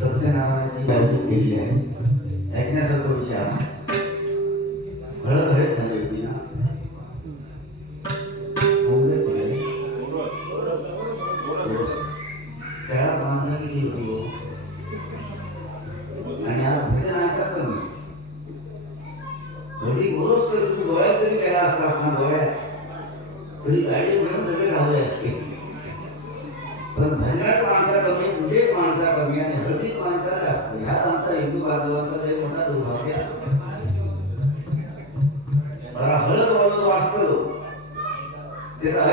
सत्यनारायणाची बाजू केलेली आहे ऐकण्यासारखा विषय आहे हळद हळद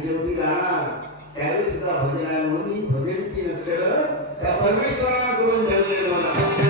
आणि शेवटी त्यावेळी सुद्धा भजन आहे म्हणून ही भजनची नक्षर त्या परमेश्वराला करून ठेवलेलं होता.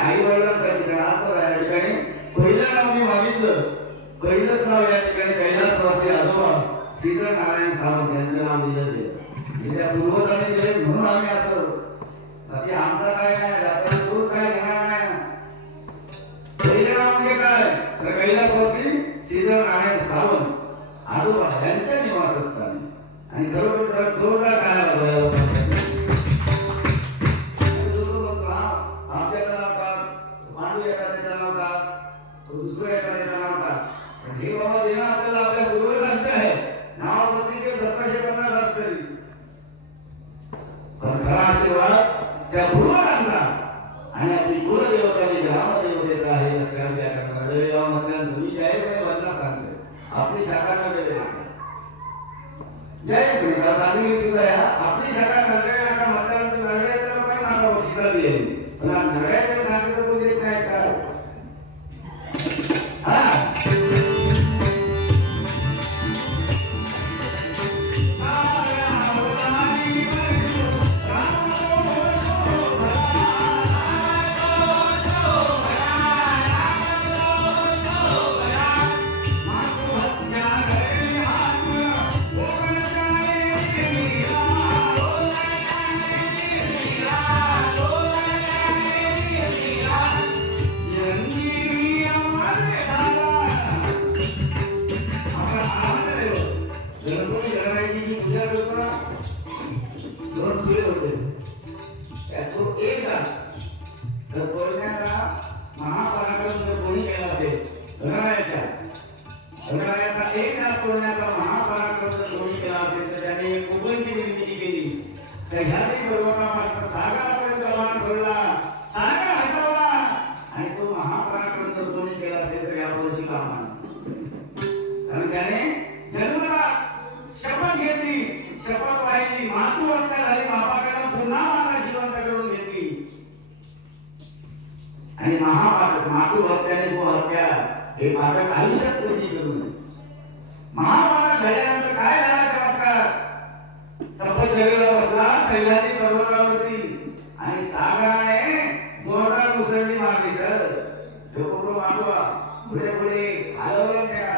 गेलं म्हणजे त्या पूर्वजांनी दिले నలభై నాలుగు మొత్తం నలభై ఐదు రూపాయలు నాకు ఇస్తారు నేను నాకు నలభై ఐదు నాలుగు गणपती गणरायाची पूजा करताना दोन सूर्य होते. त्यातून एकदा गणपती हे माझ्या आयुष्यात कधी करू नये महामानव घडल्यानंतर काय झाला चमत्कार तपश्चर्याला बसला सैलानी पर्वतावरती. आणि सागराने जोरदार उसळली मारली तर डोकोबरो मागवा. पुढे पुढे. हलवला त्या.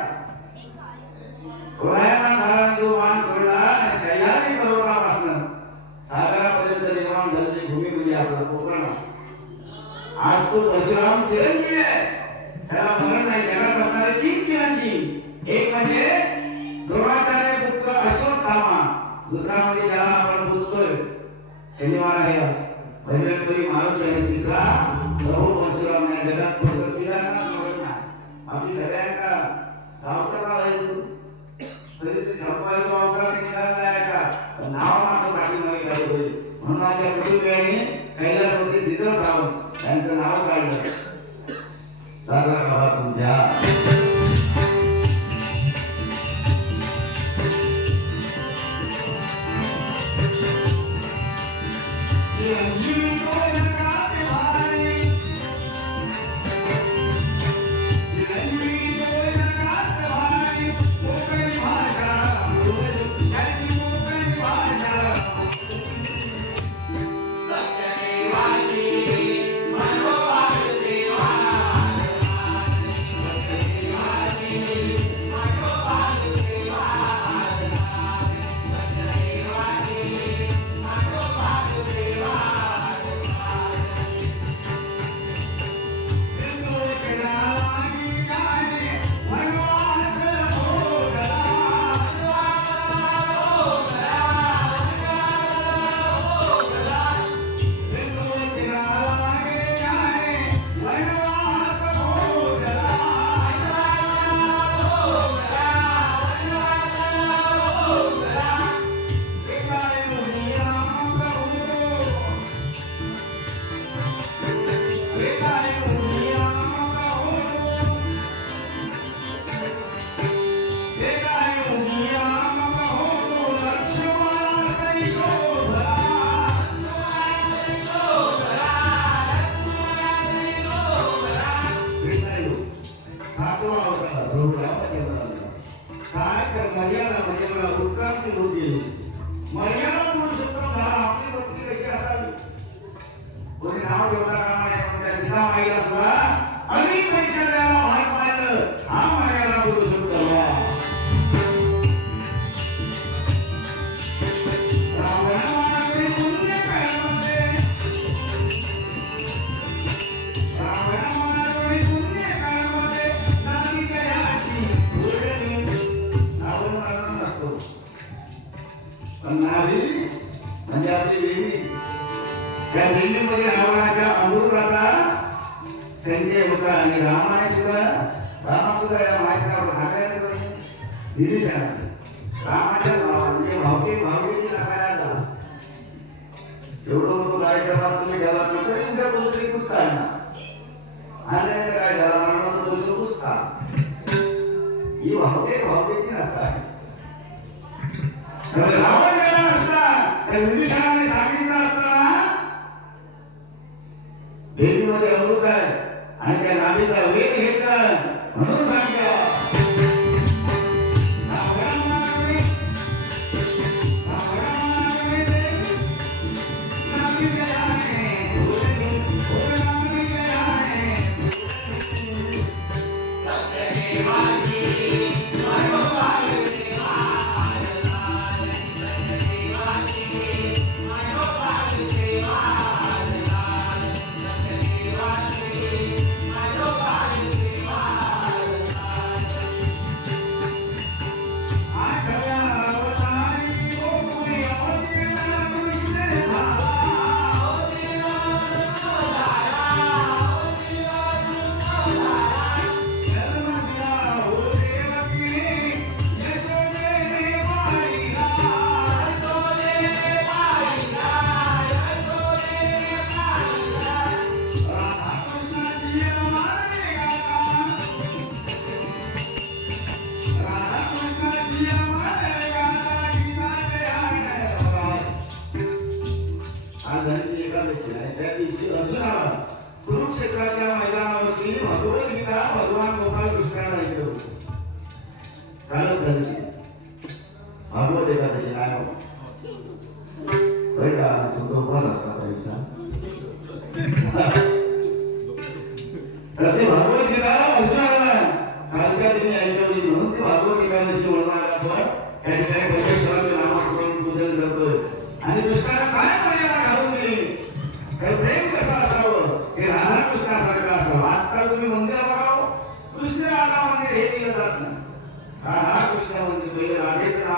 रोहायमान झाला जो मान सोडला आणि सैलानी पर्वतापासून सागरापर्यंत निर्माण झालेली भूमी म्हणजे आपला कोकण. आज तो परशुराम चिरंजीवी आहे. त्याला मरण नाही एक म्हणजे द्रोणाचार्य पुत्र अश्वत्थामा दुसरा म्हणजे ज्याला आपण पुजतोय. शनिवार आहे आज. भैरवपुरी महाराज झाला कुठे तुमच्या कोणतरी पुस्तक ना काय झाला म्हणून दुसरं पुस्तक ही भावके भावकेची नसता रावण गेला असता तर विभीषणाने सांगितलं असता. देवीमध्ये अमृत आहे आणि त्या नाभीचा वेध घेतला. म्हणून सांगितलं. अर्जुनाला कुरुक्षेत्राच्या मैदानावरती भगवद्गीता भगवान गोपाल कृष्णाला ऐकलं होतं कालच धनंजय भागवत एकादशी नाही हो. होय का? तुमचा